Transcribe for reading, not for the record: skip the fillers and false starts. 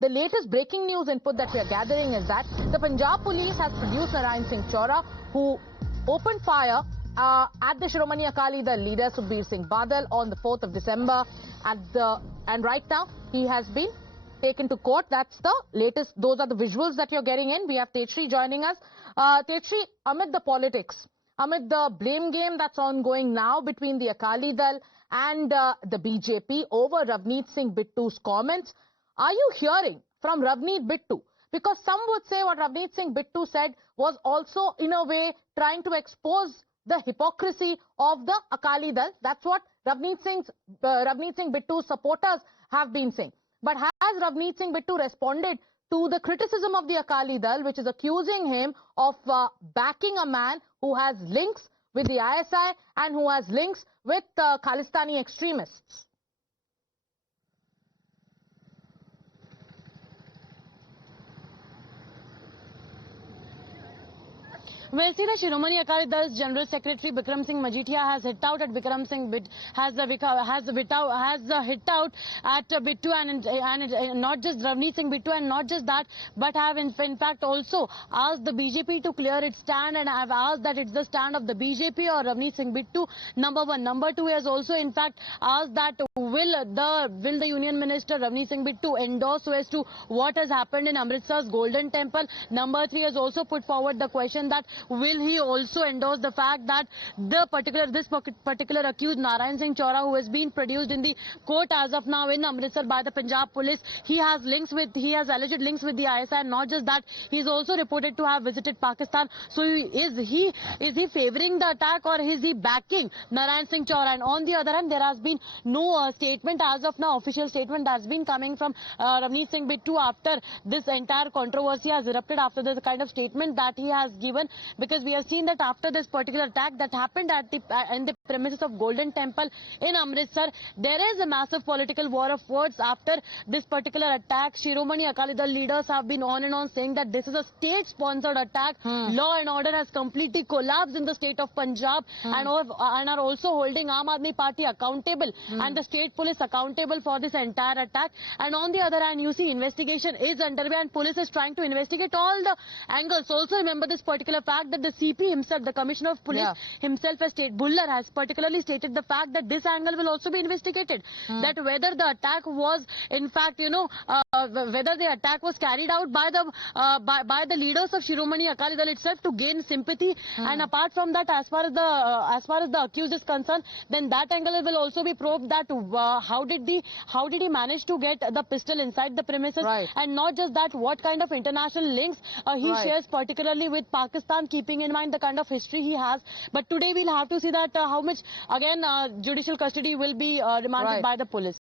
The latest breaking news input that we are gathering is that the Punjab police has produced Narayan Singh Chaura, who opened fire at the Shiromani Akali Dal leader Sukhbir Singh Badal on the 4th of December. And right now he has been taken to court. That's the latest. Those are the visuals that you're getting in. We have Tetri joining us. Tetri, amid the politics, amid the blame game that's ongoing now between the Akali Dal and the BJP over Ravneet Singh Bittu's comments, are you hearing from Ravneet Bittu? Because some would say what Ravneet Singh Bittu said was also, in a way, trying to expose the hypocrisy of the Akali Dal. That's what Ravneet Singh Bittu's supporters have been saying. But has Ravneet Singh Bittu responded to the criticism of the Akali Dal, which is accusing him of backing a man who has links with the ISI and who has links with Khalistani extremists? Well, see, the Shiromani Akali Dal's General Secretary Bikram Singh Majithia has hit out at Bikram Singh has hit out at Bittu and not just Ravneet Singh Bittu, and not just that, but have in fact also asked the BJP to clear its stand, and have asked that it's the stand of the BJP or Ravneet Singh Bittu. Number one. Number two, he has also in fact asked that will the Union Minister Ravneet Singh Bittu endorse as to what has happened in Amritsar's Golden Temple. Number three, has also put forward the question that will he also endorse the fact that this particular accused Narayan Singh Chaura, who has been produced in the court as of now in Amritsar by the Punjab police, he has alleged links with the ISI, and not just that, he is also reported to have visited Pakistan. So is he favoring the attack, or is he backing Narayan Singh Chaura? And on the other hand, there has been no statement as of now, official statement has been coming from Ravneet Singh Bittu after this entire controversy has erupted, after the kind of statement that he has given. Because we have seen that after this particular attack that happened in the premises of Golden Temple in Amritsar, there is a massive political war of words after this particular attack. Shiromani Akali Dal leaders have been on and on saying that this is a state-sponsored attack. Law and order has completely collapsed in the state of Punjab, and are also holding Aam Aadmi Party accountable and the state police accountable for this entire attack. And on the other hand, you see, investigation is underway and police is trying to investigate all the angles. Also remember this particular fact that the CP himself, the Commissioner of Police himself, Bhullar, has particularly stated the fact that this angle will also be investigated. That whether the attack was, in fact, whether the attack was carried out by the leaders of Shiromani Akali Dal itself to gain sympathy. And apart from that, as far as the accused is concerned, then that angle will also be probed, that how did he manage to get the pistol inside the premises, and not just that, what kind of international links he shares, particularly with Pakistan, keeping in mind the kind of history he has. But today we'll have to see that how much, again, judicial custody will be demanded by the police.